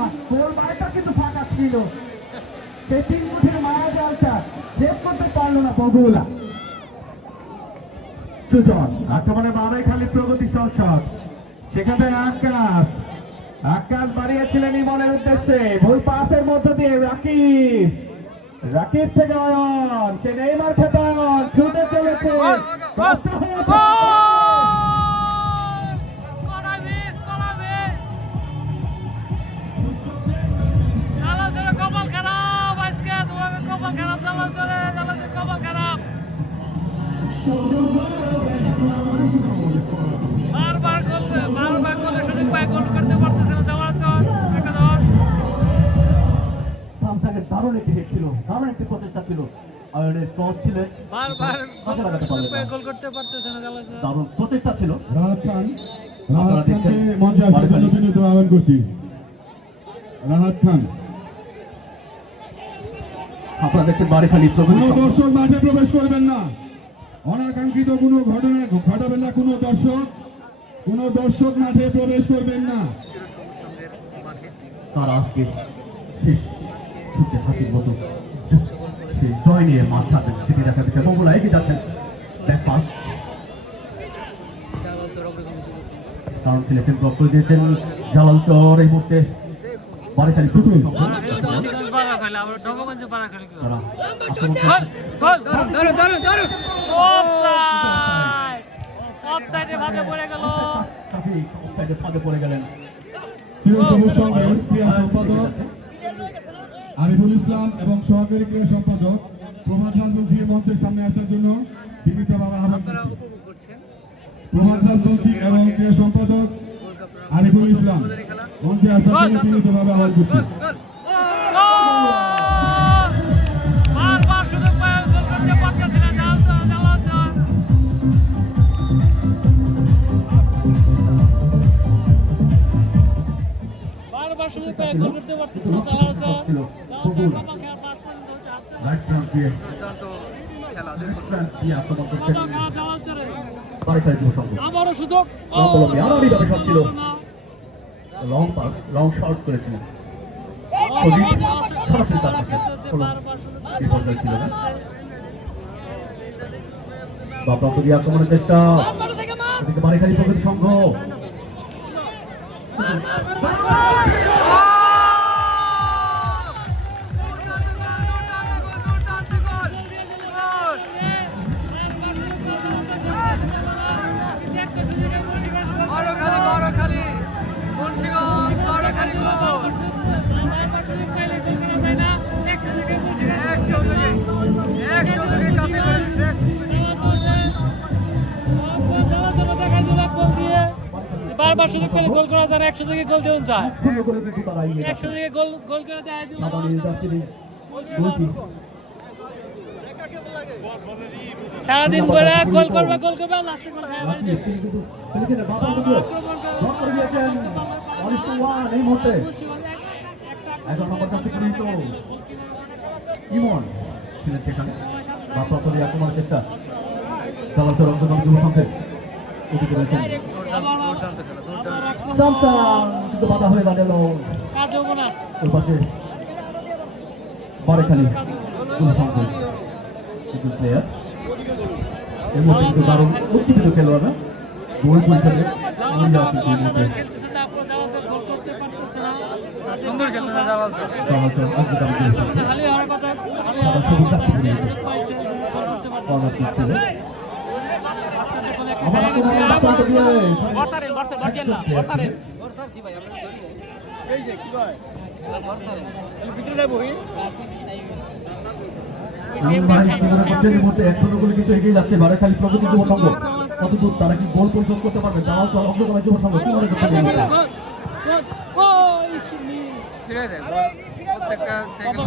না, গোল বাড়িটা কিন্তু ফাঁকা ছিল। সেই 3 ফুটের মারা জালটা সেভ করতে পারলো না বগুলা। সুজন আক্রমণে বারাইখালী প্রগতি সংসদ, সেখানে আকাশ বাড়িয়েছিলেন ইমনের উদ্দেশ্যে, ভুল পাসের মধ্য দিয়ে রাকিব থেকে অয়ন, সে নেইমার খেতান ছুটে চলেছে, বারবার সুযোগ পায়, গোল করতে পারতেছে না জামালচর। সামসাকের দারুণ একটি হিট ছিল, দারুণ একটি প্রচেষ্টা ছিল, অয়নের ক্রস ছিল, বারবার সুযোগ পায়, গোল করতে পারতেছে না জামালচর। দারুণ প্রচেষ্টা ছিল। রাহাত খানকে মঞ্চে আসার জন্য বিনীত আহ্বান করছি। রাহাত খান। আপনারা দেখছেন বারাইখালী প্রগতি কোনো দর্শক মাঠে প্রবেশ করবেন না, অনাকাঙ্ক্ষিত কোনো ঘটনা ঘটাবেন না, কোনো দর্শক মাঠে প্রবেশ করবেন না। তারা আজকে শেষ ছুটে হাতির মতো জয় নিয়ে মাঠ ছাড়বেন সেটি দেখা দিচ্ছে। বগুলা এগিয়ে যাচ্ছেন, ব্যাক পাস কারণ খেলেছেন, ব্লক করে দিয়েছেন জালালচর। এই মুহূর্তে বারাইখালী প্রগতি পড়ে গেলেন। চিরসবুজ সংঘের ক্রীড়া সম্পাদক আরিফুল ইসলাম এবং সহকারী ক্রীড়া সম্পাদক প্রভাত হালদুলসি মঞ্চের সামনে আসার জন্য বিনীতভাবে আহ্বান করছি। প্রভাত হালদুলসি এবং ক্রীড়া সম্পাদক আরিফুল ইসলাম মঞ্চে আসার জন্য বিনীতভাবে আহ্বান করছি। সুযোগ পায়, গোল করতে পারতেছে না জামালচর। আবারও সুযোগ, লং শট করেছিলেন। আক্রমণের চেষ্টা, বারাইখালী প্রগতি সংঘ বারবার সুযোগ পেলে গোল করা যায় না, 100 জায়গায় গোল দেওয়া যায়, 100 জায়গায় গোল করে দেয়। সারাদিন করে গোল করবে লাস্টে গোল খায় বাড়ি যাবে। আক্রমণের চেষ্টা, জালালচর অংশগ্রহণ যুব সংঘের কিন্তু বাধা হয়ে দাঁড়ালো ওই পাশে বারাইখালী প্লেয়ার। এর মধ্যে কিন্তু দারুণ উত্তেজিত খেলোয়াড় না, গোল খেলে কিন্তু এগিয়ে যাচ্ছে বারাইখালী প্রগতি যুব সংঘ। কতদূর তারা কি গোল পরিশোধ করতে পারবে? জালালচর অগ্রগামী যুব সংঘ কি মনে করতে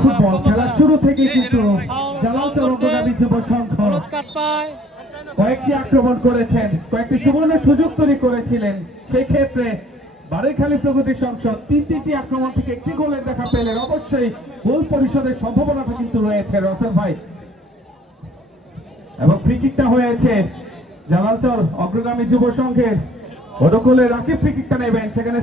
ফুটবল খেলার শুরু থেকে কিন্তু জালালচর অগ্রগামী যুব সংঘ কয়েকটি আক্রমণ করেছেন, কয়েকটি সুবর্ণ সুযোগ তৈরি করেছিলেন। সেই ক্ষেত্রে বারাইখালী প্রগতি সংসদ 3টি আক্রমণ থেকে একটি গোলের দেখা পেলেন। অবশ্যই গোল পরিশোধের সম্ভাবনাটা কিন্তু রয়েছে রসেল ভাই, এবং ফ্রি কিকটা হয়েছে জালালচর অগ্রগামী যুব সংঘের। অনুকূলে রাকিব ফ্রি কিকটা নেবেন, সেখানে